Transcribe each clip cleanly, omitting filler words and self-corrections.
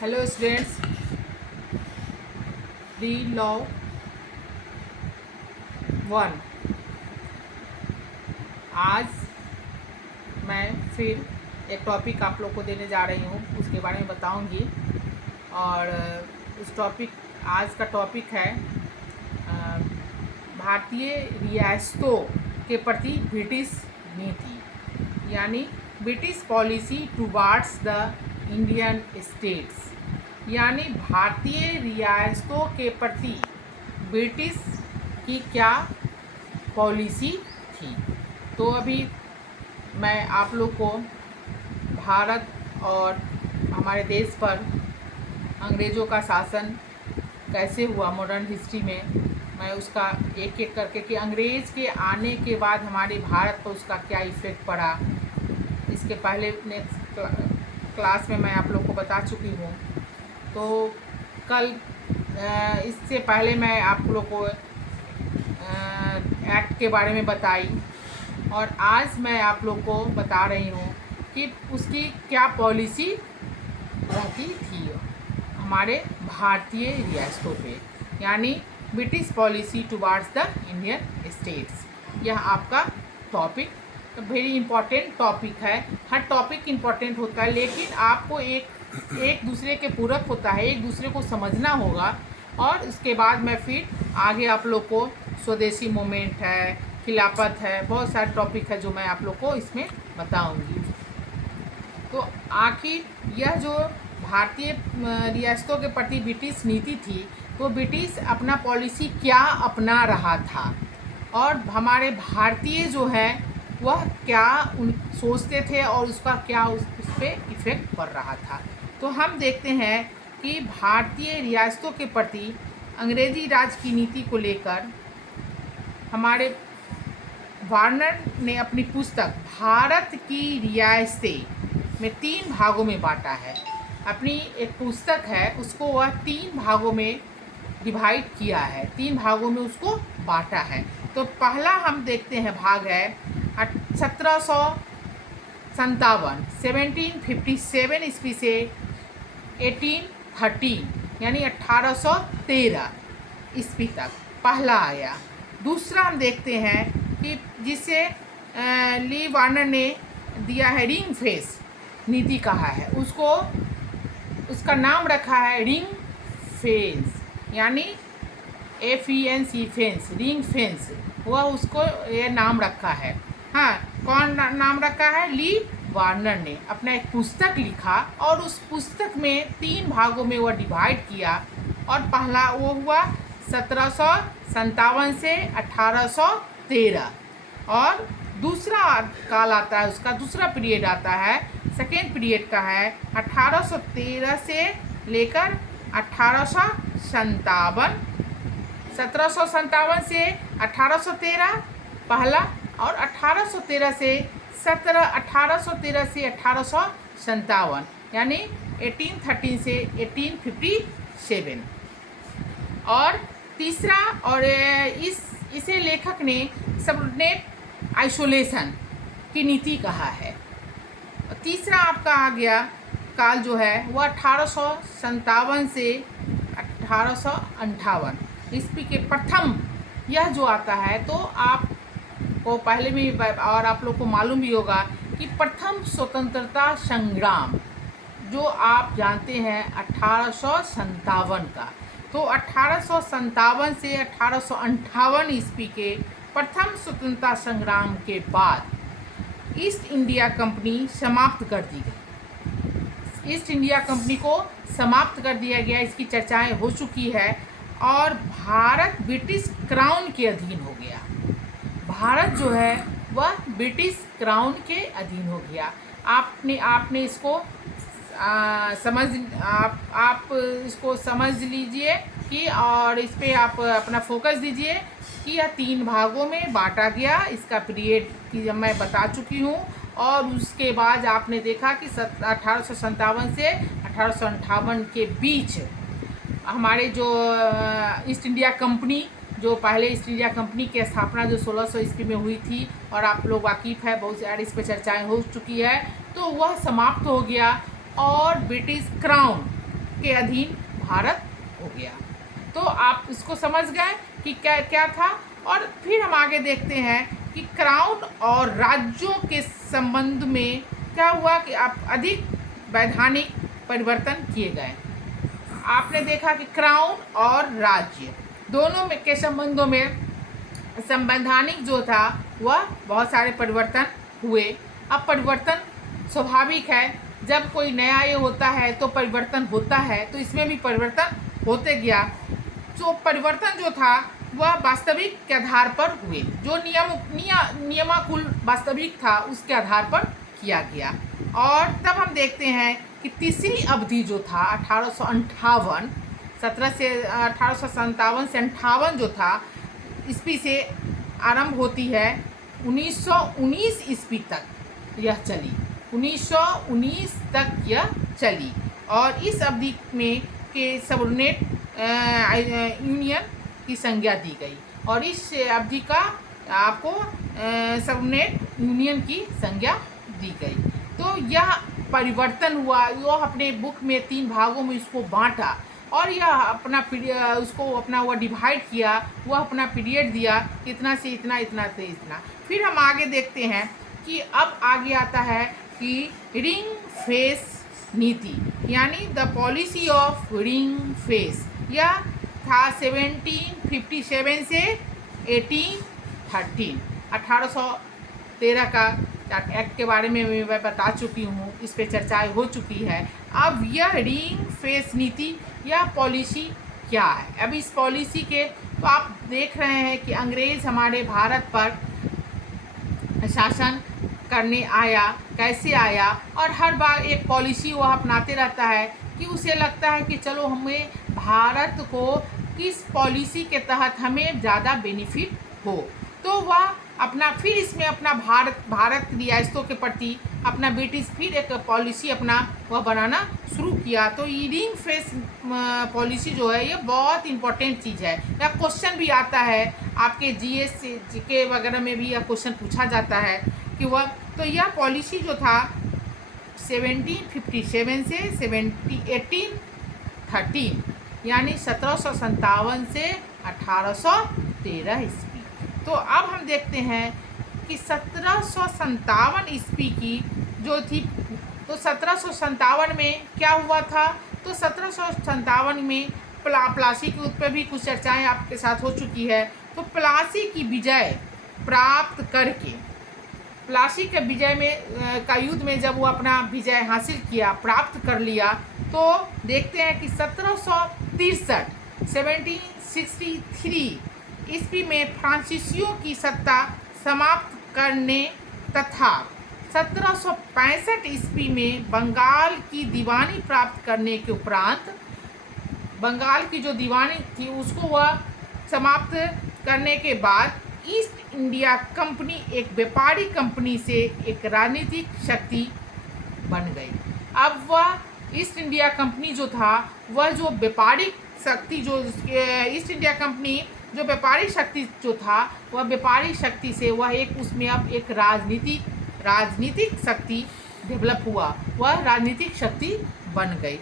Hello students, D law one. आज मैं फिर एक टॉपिक आप लोग को देने जा रही हूँ, उसके बारे में बताऊँगी। और उस टॉपिक आज का टॉपिक है भारतीय रियासतों के प्रति ब्रिटिश नीति, यानी British policy towards the Indian states, यानी भारतीय रियासतों के प्रति ब्रिटिश की क्या पॉलिसी थी। तो अभी मैं आप लोग को भारत और हमारे देश पर अंग्रेज़ों का शासन कैसे हुआ मॉडर्न हिस्ट्री में, मैं उसका एक एक करके कि अंग्रेज़ के आने के बाद हमारे भारत पर उसका क्या इफ़ेक्ट पड़ा, इसके पहले नेक्स्ट क्लास में मैं आप लोग को बता चुकी हूँ। तो कल इससे पहले मैं आप लोग को एक्ट के बारे में बताई, और आज मैं आप लोग को बता रही हूँ कि उसकी क्या पॉलिसी रहती थी हमारे भारतीय रियासतों पे, यानी British policy towards the Indian states. यह आपका टॉपिक वेरी इम्पॉर्टेंट टॉपिक है। हर टॉपिक इम्पॉर्टेंट होता है, लेकिन आपको एक दूसरे के पूरक होता है, एक दूसरे को समझना होगा। और उसके बाद मैं फिर आगे आप लोग को स्वदेशी मूवमेंट है, खिलाफत है, बहुत सारे टॉपिक है जो मैं आप लोग को इसमें बताऊंगी। तो आखिर यह जो भारतीय रियासतों के प्रति ब्रिटिश नीति थी, तो ब्रिटिश अपना पॉलिसी क्या अपना रहा था, और हमारे भारतीय जो है वह क्या सोचते थे, और उसका क्या उस पर इफ़ेक्ट पड़ रहा था। तो हम देखते हैं कि भारतीय रियासतों के प्रति अंग्रेजी राज की नीति को लेकर हमारे वार्नर ने अपनी पुस्तक भारत की रियासतें में 3 भागों में बांटा है। अपनी एक पुस्तक है, उसको वह 3 भागों में डिवाइड किया है, 3 भागों में उसको बांटा है। तो पहला हम देखते हैं भाग है 1757 ईस्वी से 1813, यानी 1813 ईस्वी तक पहला आया। दूसरा हम देखते हैं कि जिसे ली वार्नर ने दिया है रिंग फेंस नीति कहा है, उसका नाम रखा है रिंग फेंस, यानी FENC फेंस, रिंग फेंस, वह उसको ये नाम रखा है। हाँ, कौन नाम रखा है? ली वार्नर ने अपना एक पुस्तक लिखा, और उस पुस्तक में 3 भागों में वह डिवाइड किया। और पहला वो हुआ 1757 से 1813, और दूसरा काल आता है, उसका दूसरा पीरियड आता है, सेकेंड पीरियड का है 1813 से लेकर 1857, 1757 से 1813 पहला, और 1813 से 1857, यानी 1813 से 1857। और तीसरा, और इसे लेखक ने सबऑर्डिनेट आइसोलेशन की नीति कहा है। तीसरा आपका आ गया काल जो है वह 1857 से 1858 ईस्वी के प्रथम, यह जो आता है, तो आपको पहले में और आप लोग को मालूम भी होगा कि प्रथम स्वतंत्रता संग्राम जो आप जानते हैं 1857 का, तो 1857 से 1858 ईस्वी के प्रथम स्वतंत्रता संग्राम के बाद ईस्ट इंडिया कंपनी समाप्त कर दी गई। ईस्ट इंडिया कंपनी को समाप्त कर दिया गया, इसकी चर्चाएं हो चुकी है, और भारत ब्रिटिश क्राउन के अधीन हो गया। भारत जो है वह ब्रिटिश क्राउन के अधीन हो गया। आपने इसको आप इसको समझ लीजिए कि, और इस पर आप अपना फोकस दीजिए कि यह 3 भागों में बांटा गया। इसका पीरियड की जब मैं बता चुकी हूँ, और उसके बाद आपने देखा कि 1857 से 1858 के बीच हमारे जो ईस्ट इंडिया कंपनी, जो पहले ईस्ट इंडिया कंपनी की स्थापना जो 1600 ईस्वी में हुई थी, और आप लोग वाकिफ़ है, बहुत सारी इस पर चर्चाएँ हो चुकी है, तो वह समाप्त हो गया। और ब्रिटिश क्राउन के अधीन भारत हो गया। तो आप इसको समझ गए कि क्या क्या था। और फिर हम आगे देखते हैं कि क्राउन और राज्यों के संबंध में क्या हुआ कि आप अधिक वैधानिक परिवर्तन किए गए। आपने देखा कि क्राउन और राज्य दोनों में के संबंधों में संवैधानिक जो था वह बहुत सारे परिवर्तन हुए। अब परिवर्तन स्वाभाविक है, जब कोई नया ये होता है तो परिवर्तन होता है, तो इसमें भी परिवर्तन होते गया। जो परिवर्तन जो था वह वास्तविक के आधार पर हुए, जो नियमाकुल वास्तविक था उसके आधार पर किया गया। और तब हम देखते हैं कि तीसरी अवधि जो था 1858 17 से 1857 से 58 जो था ईस्वी से आरंभ होती है, 1919 ईस्वी तक यह चली, 1919 तक यह चली। और इस अवधि में के सबऑर्डिनेट यूनियन की संज्ञा दी गई, और इस अवधि का आपको सबऑर्डिनेट यूनियन की संज्ञा दी गई। तो यह परिवर्तन हुआ, यह अपने बुक में 3 भागों में इसको बांटा, और यह अपना उसको अपना वह डिवाइड किया, वह अपना पीरियड दिया, इतना से इतना, इतना से इतना। फिर हम आगे देखते हैं कि अब आगे आता है कि रिंग फेस नीति, यानी the policy of ring face. यह था 1757 से 1813 1813 का एक्ट के बारे में मैं बता चुकी हूँ, इस पे चर्चाएं हो चुकी है। अब यह रिंग फेस नीति, यह पॉलिसी क्या है? अब इस पॉलिसी के तो आप देख रहे हैं कि अंग्रेज़ हमारे भारत पर शासन करने आया, कैसे आया, और हर बार एक पॉलिसी वह अपनाते रहता है कि उसे लगता है कि चलो हमें भारत को किस पॉलिसी के तहत हमें ज़्यादा बेनिफिट हो, तो वह अपना फिर इसमें अपना भारत रियासतों के प्रति अपना ब्रिटिश फिर एक पॉलिसी अपना वह बनाना शुरू किया। तो ये रिंग फेस पॉलिसी जो है ये बहुत इम्पोर्टेंट चीज़ है। यह क्वेश्चन भी आता है आपके जीएस जीके वगैरह में भी यह क्वेश्चन पूछा जाता है कि वह, तो यह पॉलिसी जो था 1757 से 1813 यानी 1757 से 1813 ईस्वी। तो अब हम देखते हैं कि 1757 ईस्वी की जो थी, तो 1757 में क्या हुआ था? तो 1757 में प्लासी के ऊपर भी कुछ चर्चाएं आपके साथ हो चुकी है। तो प्लासी की विजय प्राप्त करके, प्लासी के विजय में का युद्ध में जब वो अपना विजय हासिल किया, प्राप्त कर लिया, तो देखते हैं कि 1763 ईस्वी में फ्रांसीसियों की सत्ता समाप्त करने तथा 1765 ईस्वी में बंगाल की दीवानी प्राप्त करने के उपरांत, बंगाल की जो दीवानी थी उसको वह समाप्त करने के बाद ईस्ट इंडिया कंपनी एक व्यापारी कंपनी से एक राजनीतिक शक्ति बन गई। अब वह ईस्ट इंडिया कंपनी जो था, वह जो व्यापारिक शक्ति, जो ईस्ट इंडिया कंपनी जो व्यापारिक शक्ति जो था, वह व्यापारिक शक्ति से वह एक उसमें अब एक राजनीतिक शक्ति डेवलप हुआ, वह राजनीतिक शक्ति बन गई।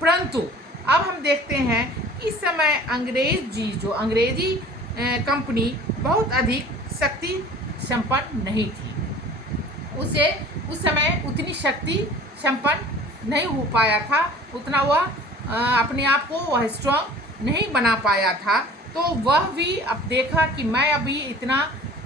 परंतु अब हम देखते हैं इस समय अंग्रेजी कंपनी बहुत अधिक शक्ति संपन्न नहीं थी। उसे उस समय उतनी शक्ति संपन्न नहीं हो पाया था, उतना वह अपने आप को वह स्ट्रॉन्ग नहीं बना पाया था। तो वह भी अब देखा कि मैं अभी इतना,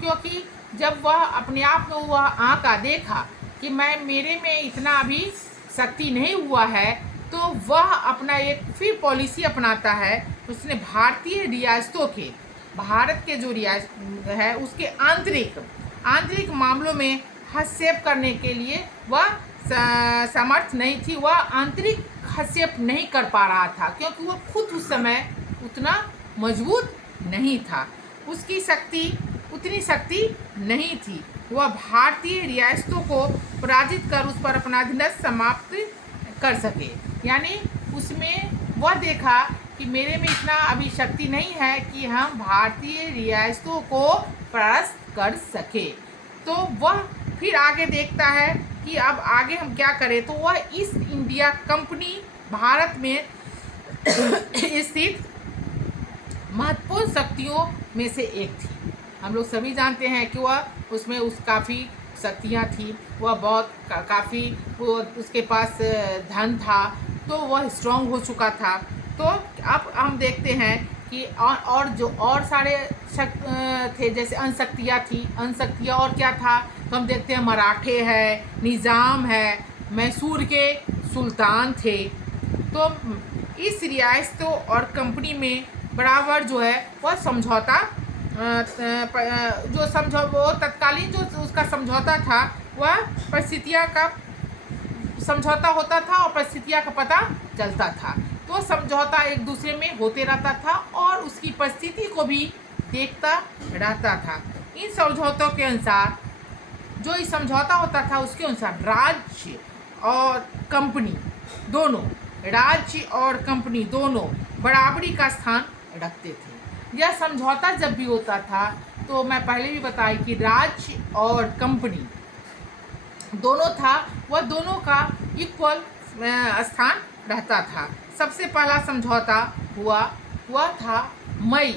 क्योंकि जब वह अपने आप को वह आंका देखा कि मेरे में इतना अभी शक्ति नहीं हुआ है, तो वह अपना एक फिर पॉलिसी अपनाता है। उसने भारतीय रियासतों के, भारत के जो रियासत है उसके आंतरिक मामलों में हस्तक्षेप करने के लिए वह समर्थ नहीं थी, वह आंतरिक हस्तक्षेप नहीं कर पा रहा था, क्योंकि वह खुद उस समय उतना मजबूत नहीं था, उसकी उतनी शक्ति नहीं थी। वह भारतीय रियासतों को पराजित कर उस पर अपना अधीनस्थ समाप्त कर सके। यानी उसमें वह देखा कि मेरे में इतना अभी शक्ति नहीं है कि हम भारतीय रियासतों को परास्त कर सके। तो वह फिर आगे देखता है कि अब आगे हम क्या करें। तो वह ईस्ट इंडिया कंपनी भारत में स्थित महत्वपूर्ण शक्तियों में से एक थी। हम लोग सभी जानते हैं कि वह उसमें काफ़ी शक्तियाँ थी, वह बहुत काफ़ी वो उसके पास धन था, तो वह स्ट्रांग हो चुका था। तो अब हम देखते हैं कि और जो और सारे थे, जैसे अनशक्तियाँ थी। अनशक्तियाँ और क्या था, तो हम देखते हैं मराठे है, निज़ाम है, मैसूर के सुल्तान थे। तो इस रियासतों और कंपनी में बराबर जो है वह समझौता वो तत्कालीन जो उसका समझौता था, वह परिस्थितियाँ का समझौता होता था और परिस्थितियाँ का पता चलता था। तो समझौता एक दूसरे में होते रहता था और उसकी परिस्थिति को भी देखता रहता था। इन समझौतों के अनुसार, जो इस समझौता होता था उसके अनुसार राज्य और कंपनी दोनों, राज्य और कंपनी दोनों बराबरी का स्थान रखते थे। यह समझौता जब भी होता था, तो मैं पहले भी बताई कि राज्य और कंपनी दोनों था, वह दोनों का इक्वल स्थान रहता था। सबसे पहला समझौता हुआ था मई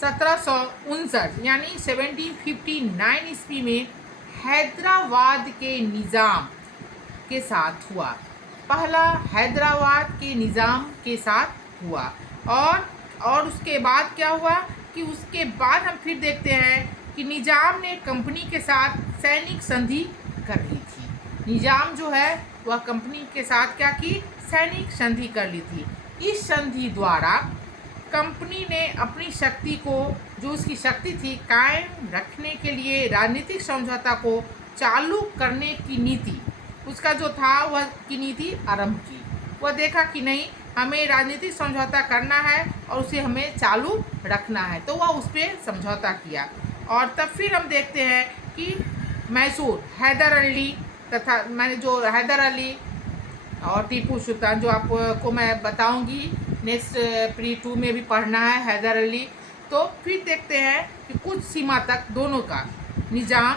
1759 यानी 1759 ईस्वी में हैदराबाद के निज़ाम के साथ हुआ। पहला हैदराबाद के निज़ाम के साथ हुआ। और उसके बाद क्या हुआ कि उसके बाद हम फिर देखते हैं कि निज़ाम ने कंपनी के साथ सैनिक संधि कर ली थी। निज़ाम जो है वह कंपनी के साथ क्या की, सैनिक संधि कर ली थी। इस संधि द्वारा कंपनी ने अपनी शक्ति को, जो उसकी शक्ति थी, कायम रखने के लिए राजनीतिक समझौता को चालू करने की नीति, उसका जो था वह की नीति आरंभ की। वह देखा कि नहीं, हमें राजनीतिक समझौता करना है और उसे हमें चालू रखना है, तो वह उस पर समझौता किया। और तब फिर हम देखते हैं कि मैसूर, हैदर अली तथा मैंने जो हैदर अली और टीपू सुल्तान, जो आपको मैं बताऊंगी नेक्स्ट प्री 2 में भी पढ़ना है हैदर अली। तो फिर देखते हैं कि कुछ सीमा तक दोनों का निज़ाम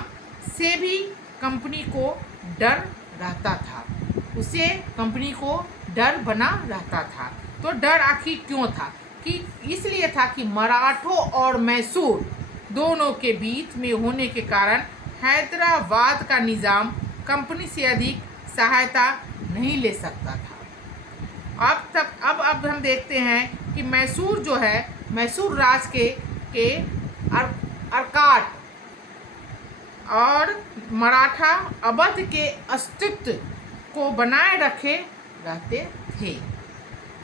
से भी कंपनी को डर रहता था, उसे कंपनी को डर बना रहता था। तो डर आखिर क्यों था, कि इसलिए था कि मराठों और मैसूर दोनों के बीच में होने के कारण हैदराबाद का निज़ाम कंपनी से अधिक सहायता नहीं ले सकता था। अब हम देखते हैं कि मैसूर जो है, मैसूर राज के अर्काट और मराठा अवध के अस्तित्व को बनाए रखे रहते थे।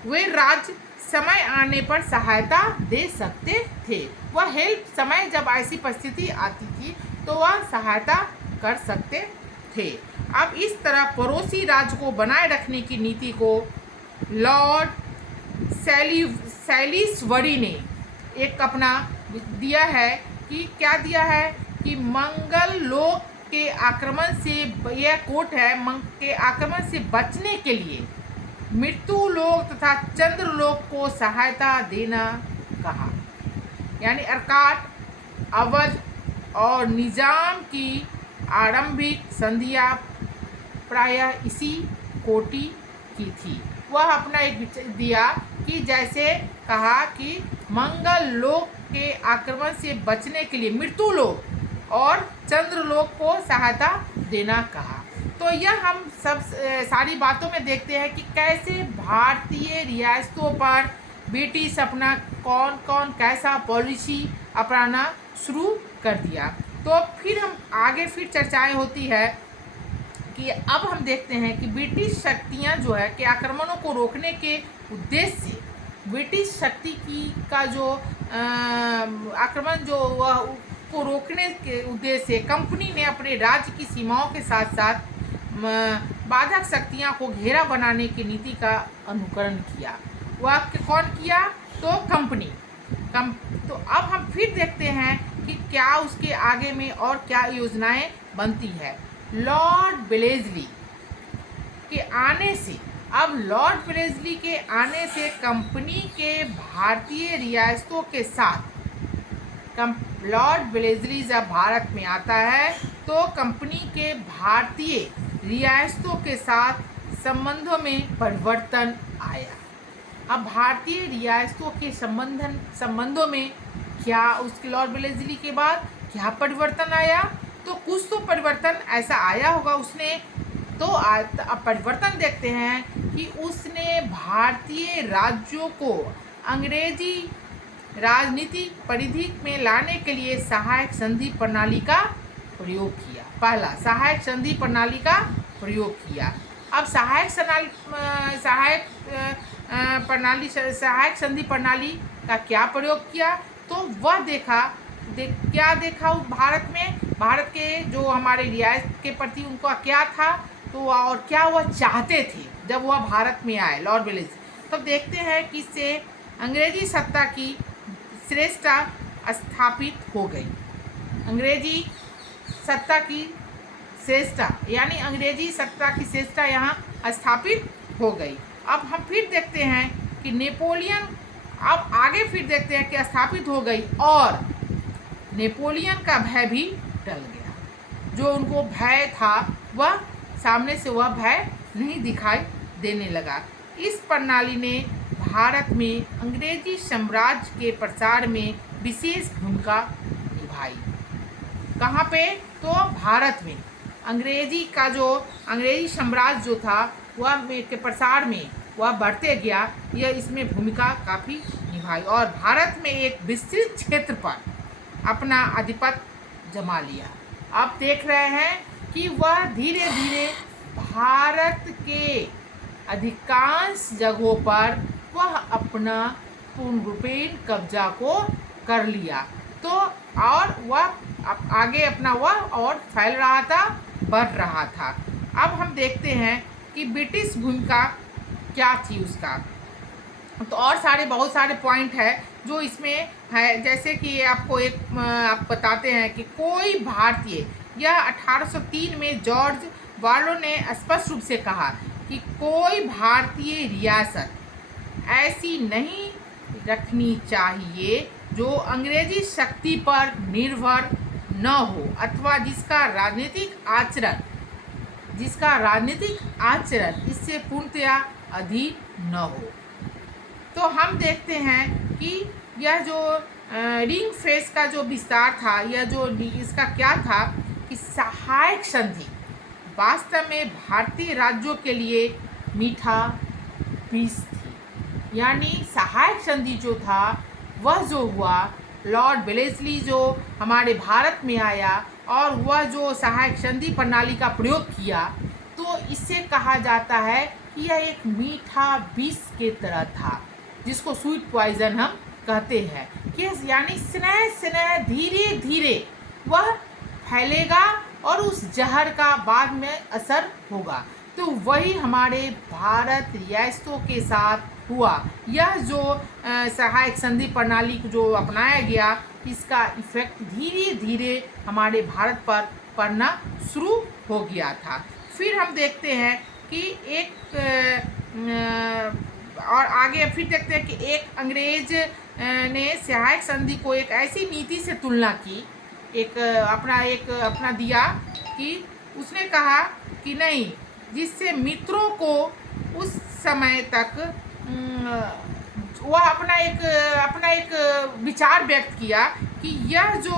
वे राज्य समय आने पर सहायता दे सकते थे। वह हेल्प, समय जब ऐसी परिस्थिति आती थी तो वह सहायता कर सकते थे। अब इस तरह पड़ोसी राज्य को बनाए रखने की नीति को लॉर्ड सैलिसबरी ने एक अपना दिया है, कि क्या दिया है कि मंगल लोक के आक्रमण से, यह कोट है, के आक्रमण से बचने के लिए मृत्यु लोक तथा चंद्र लोक को सहायता देना कहा। यानी अर्काट, अवध और निज़ाम की आरंभिक संधियाँ प्रायः इसी कोटि की थी। वह अपना एक दिया कि जैसे कहा कि मंगल लोक के आक्रमण से बचने के लिए मृत्यु लोक और चंद्र लोक को सहायता देना कहा। तो यह हम सब सारी बातों में देखते हैं कि कैसे भारतीय रियासतों पर ब्रिटिश अपना कौन कैसा पॉलिसी अपनाना शुरू कर दिया। तो फिर हम आगे फिर चर्चाएं होती है कि अब हम देखते हैं कि ब्रिटिश शक्तियां जो है कि आक्रमणों को रोकने के उद्देश्य से, ब्रिटिश शक्ति का जो आक्रमण जो वह को रोकने के उद्देश्य से कंपनी ने अपने राज्य की सीमाओं के साथ साथ बाधक शक्तियां को घेरा बनाने की नीति का अनुकरण किया। वह कौन किया, तो कंपनी। तो अब हम फिर देखते हैं कि क्या उसके आगे में और क्या योजनाएं बनती है। लॉर्ड वेलेस्ली के आने से, अब लॉर्ड वेलेस्ली के आने से कंपनी के भारतीय रियासतों के साथ, लॉर्ड वेलेस्ली जब भारत में आता है तो कंपनी के भारतीय रियासतों के साथ संबंधों में परिवर्तन आया। अब भारतीय रियासतों के संबंधों में क्या उसके लॉर्ड वेलेस्ली के बाद क्या परिवर्तन आया? तो कुछ तो परिवर्तन ऐसा आया होगा उसने। तो अब परिवर्तन देखते हैं कि उसने भारतीय राज्यों को अंग्रेजी राजनीतिक परिधि में लाने के लिए सहायक संधि प्रणाली का प्रयोग किया। पहला, सहायक संधि प्रणाली का प्रयोग किया। अब सहायक सहायक संधि प्रणाली का क्या प्रयोग किया? तो वह क्या देखा भारत में, भारत के जो हमारे रियासत के प्रति उनका क्या था, तो और क्या वह चाहते थे जब वह भारत में आए लॉर्ड वेलेस्ली। तब देखते हैं कि इससे अंग्रेजी सत्ता की श्रेष्ठता स्थापित हो गई। अंग्रेजी सत्ता की श्रेष्ठता यानी अंग्रेजी सत्ता की श्रेष्ठता यहाँ स्थापित हो गई। अब हम फिर देखते हैं कि नेपोलियन, अब आगे फिर देखते हैं कि स्थापित हो गई और नेपोलियन का भय भी टल गया। जो उनको भय था वह सामने से वह भय नहीं दिखाई देने लगा। इस प्रणाली ने भारत में अंग्रेजी साम्राज्य के प्रसार में विशेष भूमिका निभाई। कहाँ पे? तो भारत में अंग्रेजी साम्राज्य जो था वह के प्रसार में वह बढ़ते गया, यह इसमें भूमिका काफ़ी निभाई और भारत में एक विस्तृत क्षेत्र पर अपना आधिपत्य जमा लिया। अब देख रहे हैं कि वह धीरे धीरे भारत के अधिकांश जगहों पर वह अपना पूर्ण रूपेण कब्जा को कर लिया। तो और वह आगे अपना वह और फैल रहा था, बढ़ रहा था। अब हम देखते हैं कि ब्रिटिश भूमिका क्या थी उसका। तो और बहुत सारे पॉइंट है जो इसमें है, जैसे कि आपको आप बताते हैं कि कोई भारतीय, यह 1803 में जॉर्ज बार्लो ने स्पष्ट रूप से कहा कि कोई भारतीय रियासत ऐसी नहीं रखनी चाहिए जो अंग्रेजी शक्ति पर निर्भर न हो अथवा जिसका राजनीतिक आचरण इससे पूर्णतया अधीन न हो। तो हम देखते हैं कि यह जो रिंग फेस का जो विस्तार था, यह जो इसका क्या था कि सहायक संधि वास्तव में भारतीय राज्यों के लिए मीठा पीस थी। यानी सहायक संधि जो था वह जो हुआ, लॉर्ड वेलेस्ली जो हमारे भारत में आया और वह जो सहायक संधि प्रणाली का प्रयोग किया, तो इससे कहा जाता है कि यह एक मीठा विष के तरह था, जिसको स्वीट पॉइजन हम कहते हैं। कि यानी स्नेह धीरे धीरे वह फैलेगा और उस जहर का बाद में असर होगा। तो वही हमारे भारत रियासतों के साथ हुआ। यह जो सहायक संधि प्रणाली जो अपनाया गया, इसका इफेक्ट धीरे धीरे हमारे भारत पर पड़ना शुरू हो गया था। फिर हम देखते हैं कि और आगे फिर देखते हैं कि एक अंग्रेज ने सहायक संधि को एक ऐसी नीति से तुलना की, अपना दिया कि उसने कहा कि नहीं, जिससे मित्रों को उस समय तक वह अपना एक विचार व्यक्त किया कि यह जो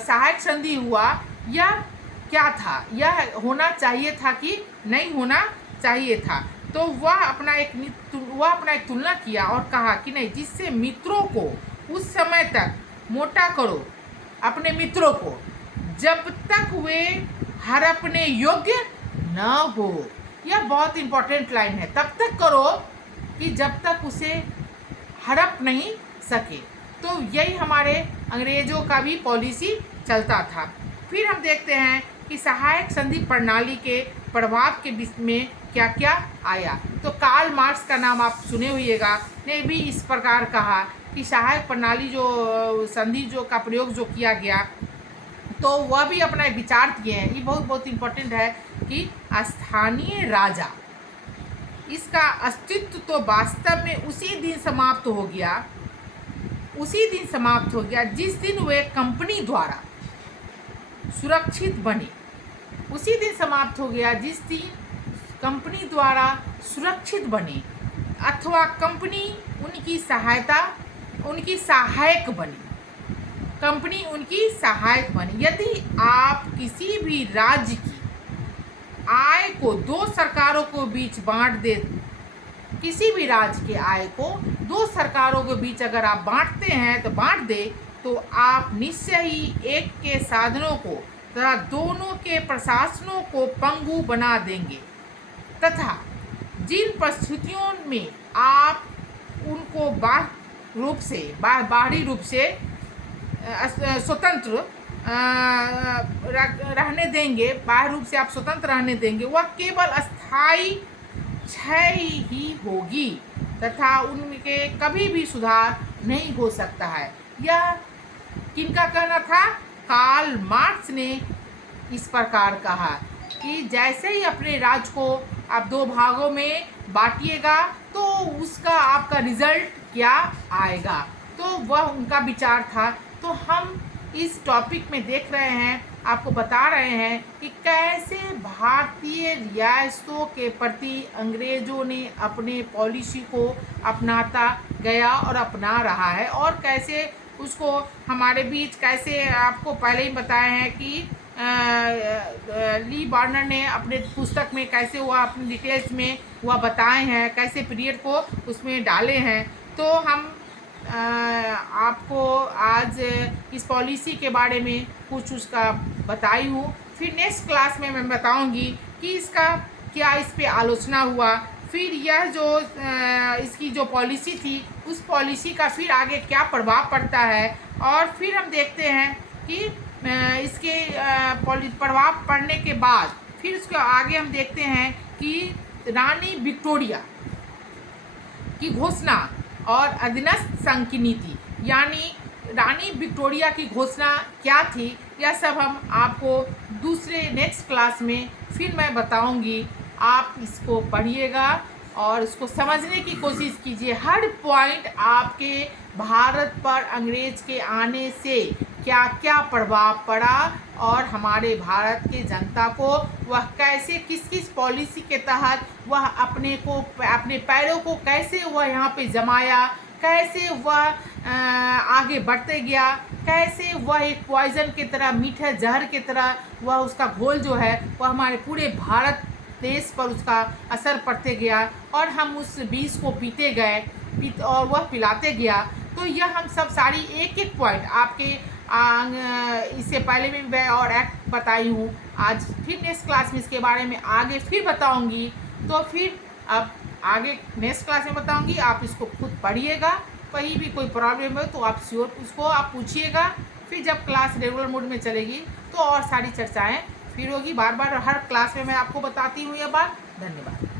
सहायक संधि हुआ, यह क्या था, यह होना चाहिए था कि नहीं होना चाहिए था। तो वह अपना एक तुलना किया और कहा कि नहीं, जिससे मित्रों को उस समय तक मोटा करो अपने मित्रों को, जब तक वे हड़पने योग्य न हो। यह बहुत इंपॉर्टेंट लाइन है। तब तक करो कि जब तक उसे हड़प नहीं सके। तो यही हमारे अंग्रेजों का भी पॉलिसी चलता था। फिर हम देखते हैं कि सहायक संधि प्रणाली के प्रभाव के बीच में क्या क्या आया। तो कार्ल मार्क्स का नाम आप सुने होइएगा, ने भी इस प्रकार कहा कि सहायक प्रणाली जो संधि जो का प्रयोग जो किया गया, तो वह भी अपना एक विचार दिए हैं। ये बहुत इम्पोर्टेंट है कि स्थानीय राजा, इसका अस्तित्व तो वास्तव में उसी दिन समाप्त हो गया जिस दिन वे कंपनी द्वारा सुरक्षित बने। उसी दिन समाप्त हो गया जिस दिन कंपनी द्वारा सुरक्षित बने। अथवा कंपनी उनकी सहायक बनी। कंपनी उनकी सहायक बनी। यदि आप किसी भी राज्य की आय को दो सरकारों के बीच बांट दे, किसी भी राज्य के आय को दो सरकारों के बीच अगर आप बांट दे तो आप निश्चय ही एक के साधनों को तथा दोनों के प्रशासनों को पंगु बना देंगे, तथा जिन परिस्थितियों में आप उनको बाहरी रूप से स्वतंत्र रहने देंगे, बाहरी रूप से आप स्वतंत्र रहने देंगे, वह केवल अस्थायी क्षय ही होगी तथा उनके कभी भी सुधार नहीं हो सकता है। यह किनका कहना था? कार्ल मार्क्स ने इस प्रकार कहा कि जैसे ही अपने राज्य को आप दो भागों में बांटिएगा तो उसका आपका रिजल्ट क्या आएगा, तो वह उनका विचार था। तो हम इस टॉपिक में देख रहे हैं, आपको बता रहे हैं कि कैसे भारतीय रियासतों के प्रति अंग्रेज़ों ने अपने पॉलिसी को अपनाता गया और अपना रहा है, और कैसे उसको हमारे बीच कैसे आपको पहले ही बताए हैं कि ली बार्नर ने अपने पुस्तक में कैसे वह अपने डिटेल्स में वह बताए हैं, कैसे पीरियड को उसमें डाले हैं। तो हम आपको आज इस पॉलिसी के बारे में कुछ उसका बताई हूँ। फिर नेक्स्ट क्लास में मैं बताऊँगी कि इसका क्या इस पे आलोचना हुआ, फिर यह जो इसकी जो पॉलिसी थी उस पॉलिसी का फिर आगे क्या प्रभाव पड़ता है, और फिर हम देखते हैं कि इसके प्रभाव पड़ने के बाद फिर उसके आगे हम देखते हैं कि रानी विक्टोरिया की घोषणा और अधीनस्थ संघ की नीति, यानी रानी विक्टोरिया की घोषणा क्या थी, यह सब हम आपको दूसरे नेक्स्ट क्लास में फिर मैं बताऊंगी। आप इसको पढ़िएगा और इसको समझने की कोशिश कीजिए। हर पॉइंट आपके भारत पर अंग्रेज के आने से क्या क्या प्रभाव पड़ा और हमारे भारत के जनता को वह कैसे किस किस पॉलिसी के तहत वह अपने पैरों को कैसे वह यहाँ पे जमाया, कैसे वह आगे बढ़ते गया, कैसे वह एक पॉइजन की तरह, मीठे जहर की तरह वह उसका घोल जो है वह हमारे पूरे भारत देश पर उसका असर पड़ते गया और हम उस विष को पीते गए और वह पिलाते गया। तो यह हम सब सारी एक एक पॉइंट आपके इससे पहले भी मैं और एक्ट बताई हूँ। आज फिर नेक्स्ट क्लास में इसके बारे में आगे फिर बताऊँगी। तो फिर अब आगे नेक्स्ट क्लास में बताऊँगी, आप इसको खुद पढ़िएगा। कहीं भी कोई प्रॉब्लम हो तो आप श्योर उसको आप पूछिएगा। फिर जब क्लास रेगुलर मोड में चलेगी तो और सारी चर्चाएँ फिर होगी। बार बार हर क्लास में मैं आपको बताती हूँ यह बात। धन्यवाद।